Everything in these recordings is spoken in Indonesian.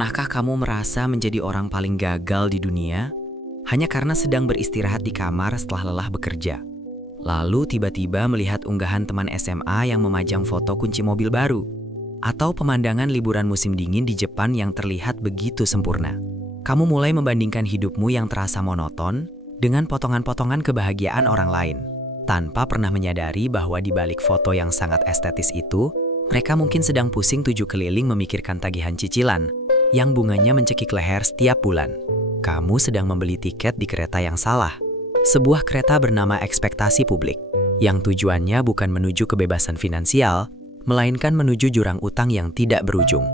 Pernahkah kamu merasa menjadi orang paling gagal di dunia hanya karena sedang beristirahat di kamar setelah lelah bekerja? Lalu tiba-tiba melihat unggahan teman SMA yang memajang foto kunci mobil baru, atau pemandangan liburan musim dingin di Jepang yang terlihat begitu sempurna. Kamu mulai membandingkan hidupmu yang terasa monoton dengan potongan-potongan kebahagiaan orang lain, tanpa pernah menyadari bahwa di balik foto yang sangat estetis itu, mereka mungkin sedang pusing 7 keliling memikirkan tagihan cicilan yang bunganya mencekik leher setiap bulan. Kamu sedang membeli tiket di kereta yang salah, sebuah kereta bernama ekspektasi publik, yang tujuannya bukan menuju kebebasan finansial, melainkan menuju jurang utang yang tidak berujung.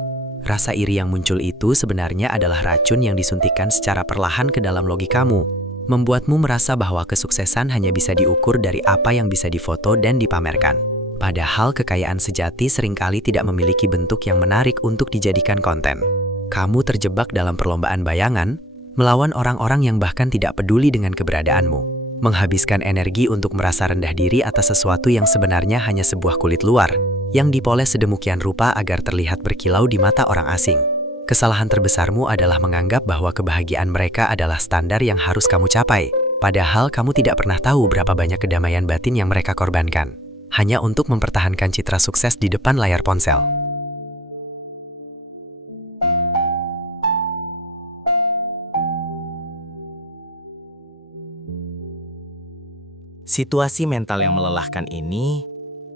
Rasa iri yang muncul itu sebenarnya adalah racun yang disuntikkan secara perlahan ke dalam logikamu, membuatmu merasa bahwa kesuksesan hanya bisa diukur dari apa yang bisa difoto dan dipamerkan. Padahal kekayaan sejati seringkali tidak memiliki bentuk yang menarik untuk dijadikan konten. Kamu terjebak dalam perlombaan bayangan, melawan orang-orang yang bahkan tidak peduli dengan keberadaanmu. Menghabiskan energi untuk merasa rendah diri atas sesuatu yang sebenarnya hanya sebuah kulit luar, yang dipoles sedemikian rupa agar terlihat berkilau di mata orang asing. Kesalahan terbesarmu adalah menganggap bahwa kebahagiaan mereka adalah standar yang harus kamu capai, padahal kamu tidak pernah tahu berapa banyak kedamaian batin yang mereka korbankan, hanya untuk mempertahankan citra sukses di depan layar ponsel. Situasi mental yang melelahkan ini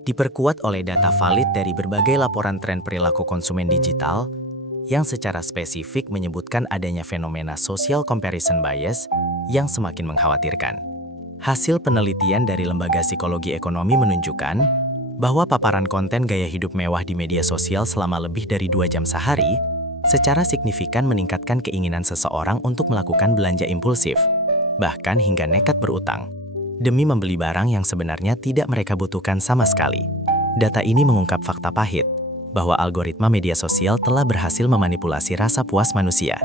diperkuat oleh data valid dari berbagai laporan tren perilaku konsumen digital yang secara spesifik menyebutkan adanya fenomena social comparison bias yang semakin mengkhawatirkan. Hasil penelitian dari Lembaga Psikologi Ekonomi menunjukkan bahwa paparan konten gaya hidup mewah di media sosial selama lebih dari 2 jam sehari secara signifikan meningkatkan keinginan seseorang untuk melakukan belanja impulsif, bahkan hingga nekat berutang demi membeli barang yang sebenarnya tidak mereka butuhkan sama sekali. Data ini mengungkap fakta pahit, bahwa algoritma media sosial telah berhasil memanipulasi rasa puas manusia,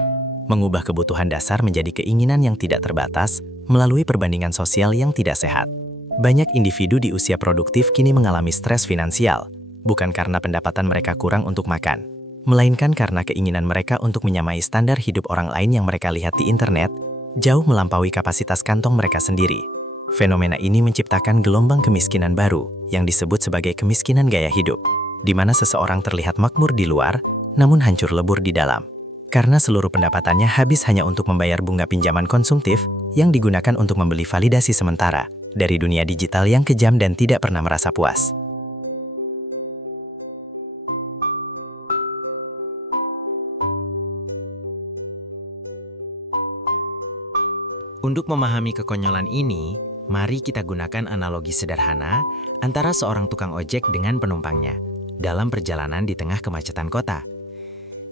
mengubah kebutuhan dasar menjadi keinginan yang tidak terbatas melalui perbandingan sosial yang tidak sehat. Banyak individu di usia produktif kini mengalami stres finansial, bukan karena pendapatan mereka kurang untuk makan, melainkan karena keinginan mereka untuk menyamai standar hidup orang lain yang mereka lihat di internet, jauh melampaui kapasitas kantong mereka sendiri. Fenomena ini menciptakan gelombang kemiskinan baru yang disebut sebagai kemiskinan gaya hidup, di mana seseorang terlihat makmur di luar, namun hancur lebur di dalam. Karena seluruh pendapatannya habis hanya untuk membayar bunga pinjaman konsumtif yang digunakan untuk membeli validasi sementara dari dunia digital yang kejam dan tidak pernah merasa puas. Untuk memahami kekonyolan ini, mari kita gunakan analogi sederhana antara seorang tukang ojek dengan penumpangnya dalam perjalanan di tengah kemacetan kota.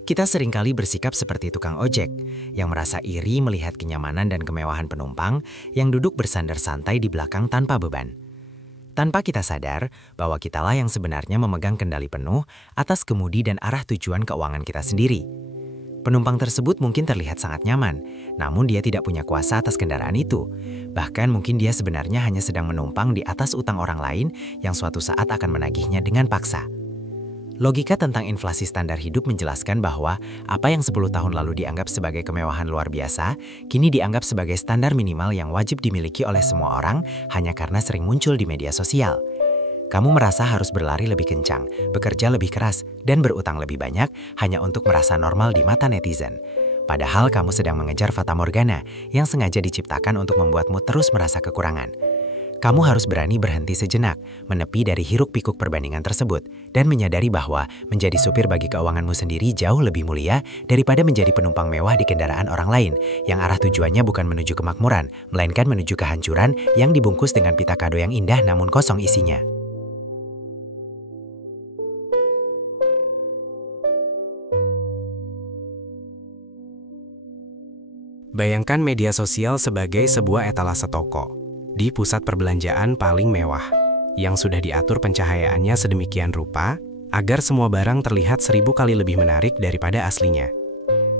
Kita seringkali bersikap seperti tukang ojek yang merasa iri melihat kenyamanan dan kemewahan penumpang yang duduk bersandar santai di belakang tanpa beban. Tanpa kita sadar bahwa kitalah yang sebenarnya memegang kendali penuh atas kemudi dan arah tujuan keuangan kita sendiri. Penumpang tersebut mungkin terlihat sangat nyaman, namun dia tidak punya kuasa atas kendaraan itu. Bahkan mungkin dia sebenarnya hanya sedang menumpang di atas utang orang lain yang suatu saat akan menagihnya dengan paksa. Logika tentang inflasi standar hidup menjelaskan bahwa apa yang 10 tahun lalu dianggap sebagai kemewahan luar biasa, kini dianggap sebagai standar minimal yang wajib dimiliki oleh semua orang hanya karena sering muncul di media sosial. Kamu merasa harus berlari lebih kencang, bekerja lebih keras, dan berutang lebih banyak hanya untuk merasa normal di mata netizen. Padahal kamu sedang mengejar fata morgana yang sengaja diciptakan untuk membuatmu terus merasa kekurangan. Kamu harus berani berhenti sejenak, menepi dari hiruk-pikuk perbandingan tersebut, dan menyadari bahwa menjadi supir bagi keuanganmu sendiri jauh lebih mulia daripada menjadi penumpang mewah di kendaraan orang lain, yang arah tujuannya bukan menuju kemakmuran, melainkan menuju kehancuran yang dibungkus dengan pita kado yang indah namun kosong isinya. Bayangkan media sosial sebagai sebuah etalase toko di pusat perbelanjaan paling mewah, yang sudah diatur pencahayaannya sedemikian rupa agar semua barang terlihat 1000 kali lebih menarik daripada aslinya.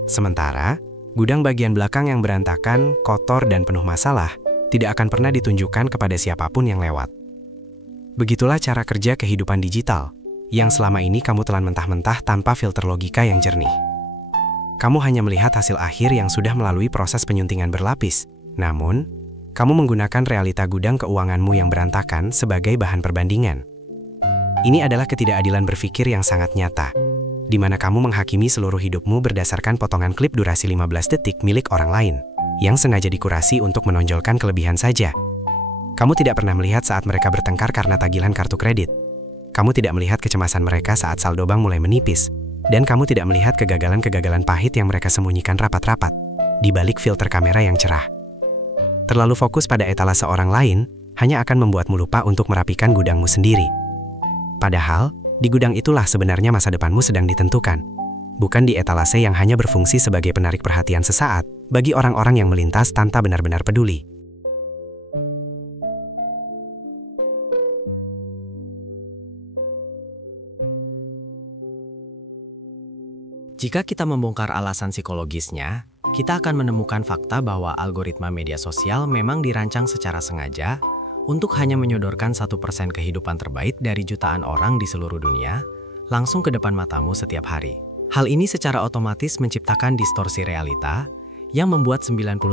Sementara, gudang bagian belakang yang berantakan, kotor, dan penuh masalah tidak akan pernah ditunjukkan kepada siapapun yang lewat. Begitulah cara kerja kehidupan digital, yang selama ini kamu telan mentah-mentah tanpa filter logika yang jernih. Kamu hanya melihat hasil akhir yang sudah melalui proses penyuntingan berlapis. Namun, kamu menggunakan realita gudang keuanganmu yang berantakan sebagai bahan perbandingan. Ini adalah ketidakadilan berpikir yang sangat nyata, di mana kamu menghakimi seluruh hidupmu berdasarkan potongan klip durasi 15 detik milik orang lain, yang sengaja dikurasi untuk menonjolkan kelebihan saja. Kamu tidak pernah melihat saat mereka bertengkar karena tagihan kartu kredit. Kamu tidak melihat kecemasan mereka saat saldo bank mulai menipis. Dan kamu tidak melihat kegagalan-kegagalan pahit yang mereka sembunyikan rapat-rapat di balik filter kamera yang cerah. Terlalu fokus pada etalase orang lain hanya akan membuatmu lupa untuk merapikan gudangmu sendiri. Padahal, di gudang itulah sebenarnya masa depanmu sedang ditentukan. Bukan di etalase yang hanya berfungsi sebagai penarik perhatian sesaat bagi orang-orang yang melintas tanpa benar-benar peduli. Jika kita membongkar alasan psikologisnya, kita akan menemukan fakta bahwa algoritma media sosial memang dirancang secara sengaja untuk hanya menyodorkan 1% kehidupan terbaik dari jutaan orang di seluruh dunia langsung ke depan matamu setiap hari. Hal ini secara otomatis menciptakan distorsi realita yang membuat 99%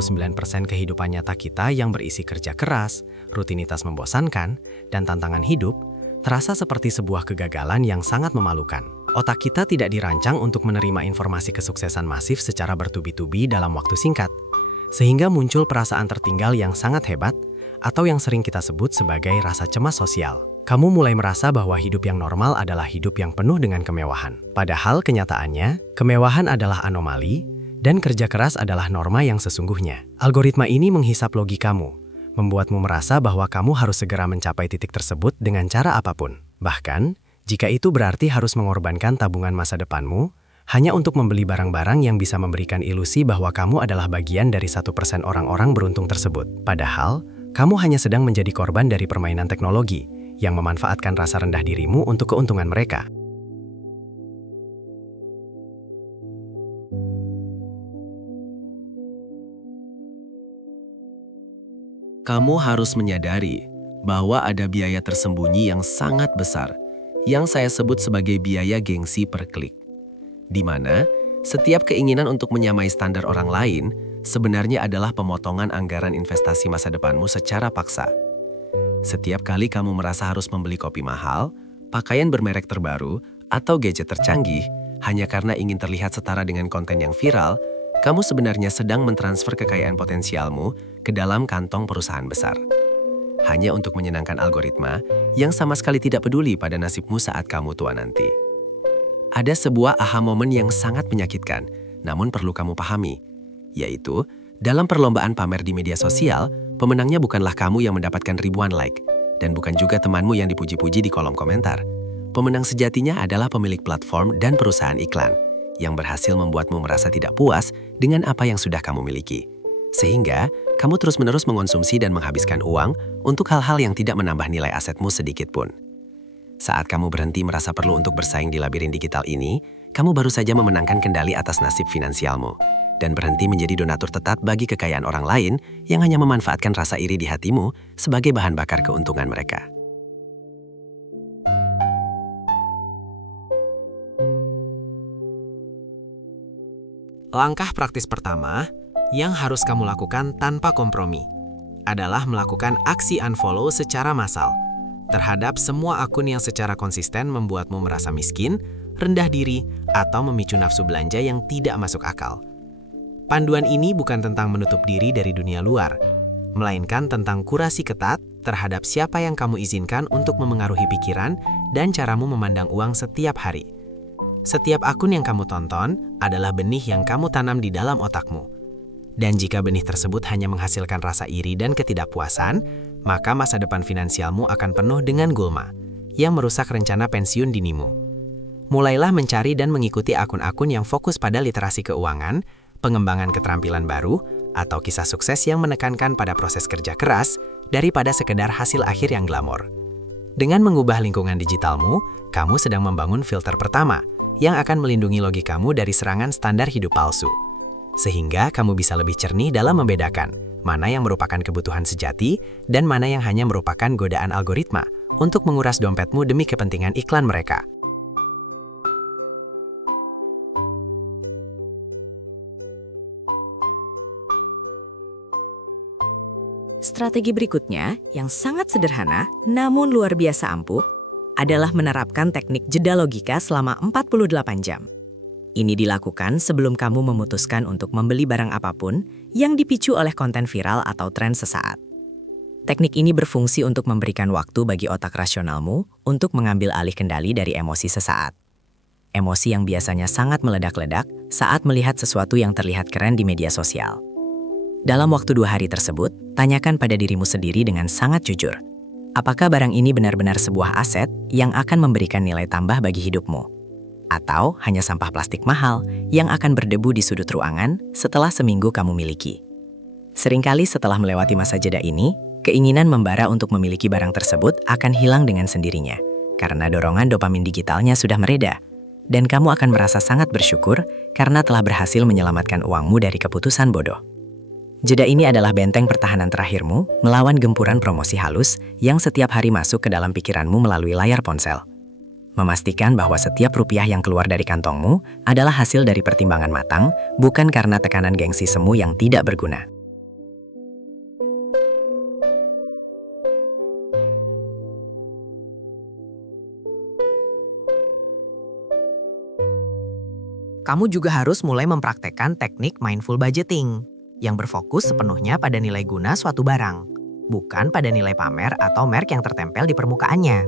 kehidupan nyata kita yang berisi kerja keras, rutinitas membosankan, dan tantangan hidup terasa seperti sebuah kegagalan yang sangat memalukan. Otak kita tidak dirancang untuk menerima informasi kesuksesan masif secara bertubi-tubi dalam waktu singkat, sehingga muncul perasaan tertinggal yang sangat hebat atau yang sering kita sebut sebagai rasa cemas sosial. Kamu mulai merasa bahwa hidup yang normal adalah hidup yang penuh dengan kemewahan. Padahal kenyataannya, kemewahan adalah anomali dan kerja keras adalah norma yang sesungguhnya. Algoritma ini menghisap logikamu, membuatmu merasa bahwa kamu harus segera mencapai titik tersebut dengan cara apapun. Bahkan, jika itu berarti harus mengorbankan tabungan masa depanmu, hanya untuk membeli barang-barang yang bisa memberikan ilusi bahwa kamu adalah bagian dari 1% orang-orang beruntung tersebut. Padahal, kamu hanya sedang menjadi korban dari permainan teknologi yang memanfaatkan rasa rendah dirimu untuk keuntungan mereka. Kamu harus menyadari bahwa ada biaya tersembunyi yang sangat besar yang saya sebut sebagai biaya gengsi per klik, di mana setiap keinginan untuk menyamai standar orang lain sebenarnya adalah pemotongan anggaran investasi masa depanmu secara paksa. Setiap kali kamu merasa harus membeli kopi mahal, pakaian bermerek terbaru, atau gadget tercanggih hanya karena ingin terlihat setara dengan konten yang viral, kamu sebenarnya sedang mentransfer kekayaan potensialmu ke dalam kantong perusahaan besar. Hanya untuk menyenangkan algoritma yang sama sekali tidak peduli pada nasibmu saat kamu tua nanti. Ada sebuah aha momen yang sangat menyakitkan, namun perlu kamu pahami, yaitu dalam perlombaan pamer di media sosial, pemenangnya bukanlah kamu yang mendapatkan ribuan like, dan bukan juga temanmu yang dipuji-puji di kolom komentar. Pemenang sejatinya adalah pemilik platform dan perusahaan iklan, yang berhasil membuatmu merasa tidak puas dengan apa yang sudah kamu miliki. Sehingga, kamu terus-menerus mengonsumsi dan menghabiskan uang untuk hal-hal yang tidak menambah nilai asetmu sedikit pun. Saat kamu berhenti merasa perlu untuk bersaing di labirin digital ini, kamu baru saja memenangkan kendali atas nasib finansialmu, dan berhenti menjadi donatur tetap bagi kekayaan orang lain yang hanya memanfaatkan rasa iri di hatimu sebagai bahan bakar keuntungan mereka. Langkah praktis pertama yang harus kamu lakukan tanpa kompromi adalah melakukan aksi unfollow secara massal terhadap semua akun yang secara konsisten membuatmu merasa miskin, rendah diri, atau memicu nafsu belanja yang tidak masuk akal. Panduan ini bukan tentang menutup diri dari dunia luar, melainkan tentang kurasi ketat terhadap siapa yang kamu izinkan untuk memengaruhi pikiran dan caramu memandang uang setiap hari. Setiap akun yang kamu tonton adalah benih yang kamu tanam di dalam otakmu. Dan jika benih tersebut hanya menghasilkan rasa iri dan ketidakpuasan, maka masa depan finansialmu akan penuh dengan gulma yang merusak rencana pensiun dinimu. Mulailah mencari dan mengikuti akun-akun yang fokus pada literasi keuangan, pengembangan keterampilan baru, atau kisah sukses yang menekankan pada proses kerja keras daripada sekedar hasil akhir yang glamor. Dengan mengubah lingkungan digitalmu, kamu sedang membangun filter pertama yang akan melindungi logikamu dari serangan standar hidup palsu. Sehingga kamu bisa lebih jernih dalam membedakan mana yang merupakan kebutuhan sejati dan mana yang hanya merupakan godaan algoritma untuk menguras dompetmu demi kepentingan iklan mereka. Strategi berikutnya, yang sangat sederhana namun luar biasa ampuh, adalah menerapkan teknik jeda logika selama 48 jam. Ini dilakukan sebelum kamu memutuskan untuk membeli barang apapun yang dipicu oleh konten viral atau tren sesaat. Teknik ini berfungsi untuk memberikan waktu bagi otak rasionalmu untuk mengambil alih kendali dari emosi sesaat. Emosi yang biasanya sangat meledak-ledak saat melihat sesuatu yang terlihat keren di media sosial. Dalam waktu 2 hari tersebut, tanyakan pada dirimu sendiri dengan sangat jujur. Apakah barang ini benar-benar sebuah aset yang akan memberikan nilai tambah bagi hidupmu? Atau hanya sampah plastik mahal yang akan berdebu di sudut ruangan setelah seminggu kamu miliki? Seringkali setelah melewati masa jeda ini, keinginan membara untuk memiliki barang tersebut akan hilang dengan sendirinya, karena dorongan dopamin digitalnya sudah mereda. Dan kamu akan merasa sangat bersyukur karena telah berhasil menyelamatkan uangmu dari keputusan bodoh. Jeda ini adalah benteng pertahanan terakhirmu melawan gempuran promosi halus yang setiap hari masuk ke dalam pikiranmu melalui layar ponsel. Memastikan bahwa setiap rupiah yang keluar dari kantongmu adalah hasil dari pertimbangan matang, bukan karena tekanan gengsi semu yang tidak berguna. Kamu juga harus mulai mempraktekkan teknik mindful budgeting yang berfokus sepenuhnya pada nilai guna suatu barang, bukan pada nilai pamer atau merek yang tertempel di permukaannya.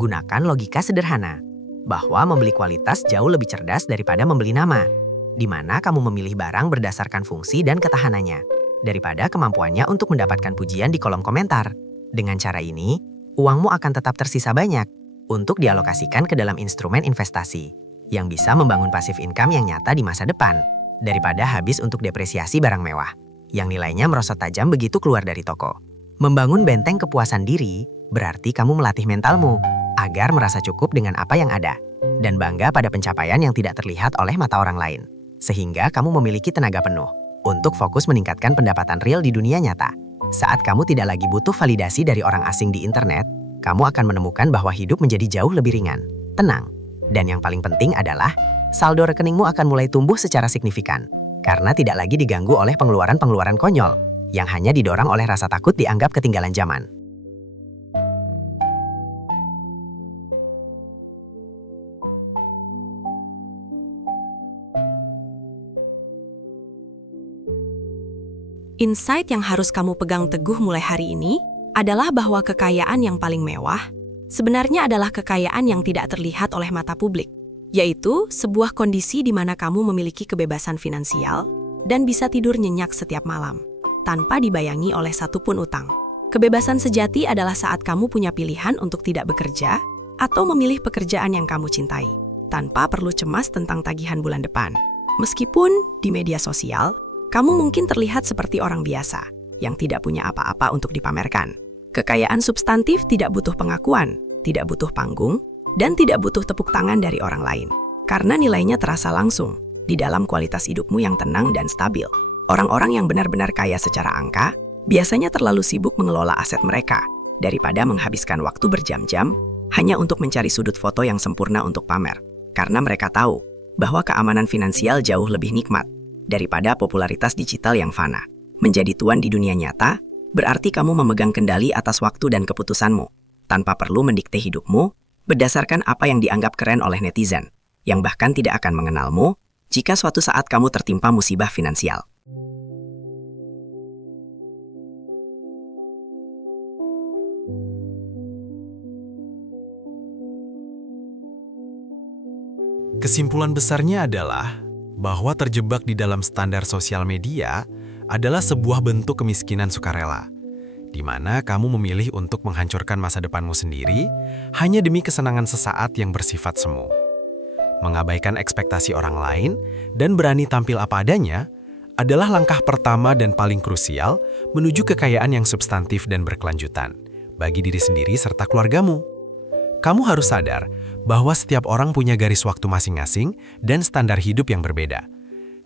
Gunakan logika sederhana, bahwa membeli kualitas jauh lebih cerdas daripada membeli nama, di mana kamu memilih barang berdasarkan fungsi dan ketahanannya, daripada kemampuannya untuk mendapatkan pujian di kolom komentar. Dengan cara ini, uangmu akan tetap tersisa banyak untuk dialokasikan ke dalam instrumen investasi yang bisa membangun pasif income yang nyata di masa depan, daripada habis untuk depresiasi barang mewah, yang nilainya merosot tajam begitu keluar dari toko. Membangun benteng kepuasan diri, berarti kamu melatih mentalmu, agar merasa cukup dengan apa yang ada, dan bangga pada pencapaian yang tidak terlihat oleh mata orang lain. Sehingga kamu memiliki tenaga penuh, untuk fokus meningkatkan pendapatan real di dunia nyata. Saat kamu tidak lagi butuh validasi dari orang asing di internet, kamu akan menemukan bahwa hidup menjadi jauh lebih ringan, tenang, dan yang paling penting adalah, saldo rekeningmu akan mulai tumbuh secara signifikan, karena tidak lagi diganggu oleh pengeluaran-pengeluaran konyol, yang hanya didorong oleh rasa takut dianggap ketinggalan zaman. Insight yang harus kamu pegang teguh mulai hari ini adalah bahwa kekayaan yang paling mewah sebenarnya adalah kekayaan yang tidak terlihat oleh mata publik, yaitu sebuah kondisi di mana kamu memiliki kebebasan finansial dan bisa tidur nyenyak setiap malam, tanpa dibayangi oleh satupun utang. Kebebasan sejati adalah saat kamu punya pilihan untuk tidak bekerja atau memilih pekerjaan yang kamu cintai, tanpa perlu cemas tentang tagihan bulan depan. Meskipun di media sosial, kamu mungkin terlihat seperti orang biasa, yang tidak punya apa-apa untuk dipamerkan. Kekayaan substantif tidak butuh pengakuan, tidak butuh panggung, dan tidak butuh tepuk tangan dari orang lain. Karena nilainya terasa langsung di dalam kualitas hidupmu yang tenang dan stabil. Orang-orang yang benar-benar kaya secara angka biasanya terlalu sibuk mengelola aset mereka daripada menghabiskan waktu berjam-jam hanya untuk mencari sudut foto yang sempurna untuk pamer. Karena mereka tahu bahwa keamanan finansial jauh lebih nikmat daripada popularitas digital yang fana. Menjadi tuan di dunia nyata berarti kamu memegang kendali atas waktu dan keputusanmu, tanpa perlu mendikte hidupmu berdasarkan apa yang dianggap keren oleh netizen, yang bahkan tidak akan mengenalmu jika suatu saat kamu tertimpa musibah finansial. Kesimpulan besarnya adalah bahwa terjebak di dalam standar sosial media adalah sebuah bentuk kemiskinan sukarela, di mana kamu memilih untuk menghancurkan masa depanmu sendiri hanya demi kesenangan sesaat yang bersifat semu. Mengabaikan ekspektasi orang lain dan berani tampil apa adanya adalah langkah pertama dan paling krusial menuju kekayaan yang substantif dan berkelanjutan bagi diri sendiri serta keluargamu. Kamu harus sadar bahwa setiap orang punya garis waktu masing-masing dan standar hidup yang berbeda.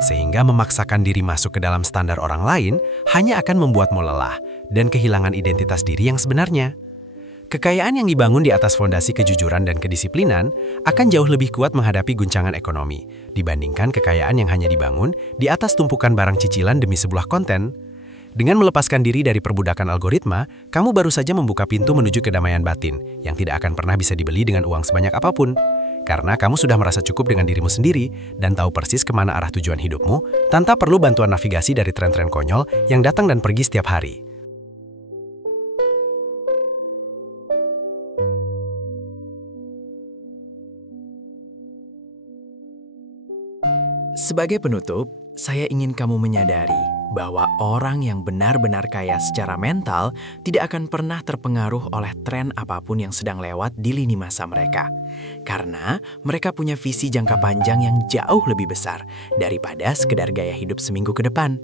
Sehingga memaksakan diri masuk ke dalam standar orang lain hanya akan membuatmu lelah dan kehilangan identitas diri yang sebenarnya. Kekayaan yang dibangun di atas fondasi kejujuran dan kedisiplinan akan jauh lebih kuat menghadapi guncangan ekonomi dibandingkan kekayaan yang hanya dibangun di atas tumpukan barang cicilan demi sebuah konten. Dengan melepaskan diri dari perbudakan algoritma, kamu baru saja membuka pintu menuju kedamaian batin yang tidak akan pernah bisa dibeli dengan uang sebanyak apapun. Karena kamu sudah merasa cukup dengan dirimu sendiri dan tahu persis kemana arah tujuan hidupmu tanpa perlu bantuan navigasi dari tren-tren konyol yang datang dan pergi setiap hari. Sebagai penutup, saya ingin kamu menyadari bahwa orang yang benar-benar kaya secara mental tidak akan pernah terpengaruh oleh tren apapun yang sedang lewat di lini masa mereka. Karena mereka punya visi jangka panjang yang jauh lebih besar daripada sekedar gaya hidup seminggu ke depan.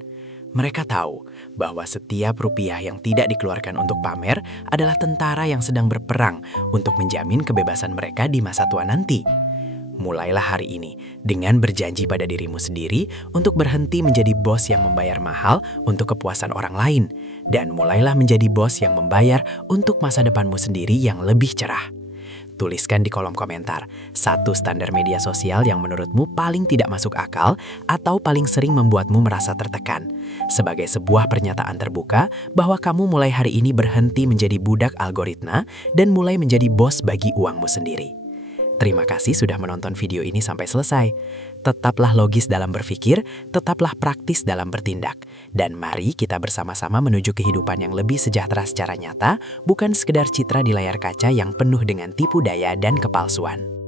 Mereka tahu bahwa setiap rupiah yang tidak dikeluarkan untuk pamer adalah tentara yang sedang berperang untuk menjamin kebebasan mereka di masa tua nanti. Mulailah hari ini dengan berjanji pada dirimu sendiri untuk berhenti menjadi bos yang membayar mahal untuk kepuasan orang lain, dan mulailah menjadi bos yang membayar untuk masa depanmu sendiri yang lebih cerah. Tuliskan di kolom komentar satu standar media sosial yang menurutmu paling tidak masuk akal atau paling sering membuatmu merasa tertekan, sebagai sebuah pernyataan terbuka bahwa kamu mulai hari ini berhenti menjadi budak algoritma dan mulai menjadi bos bagi uangmu sendiri. Terima kasih sudah menonton video ini sampai selesai. Tetaplah logis dalam berpikir, tetaplah praktis dalam bertindak. Dan mari kita bersama-sama menuju kehidupan yang lebih sejahtera secara nyata, bukan sekedar citra di layar kaca yang penuh dengan tipu daya dan kepalsuan.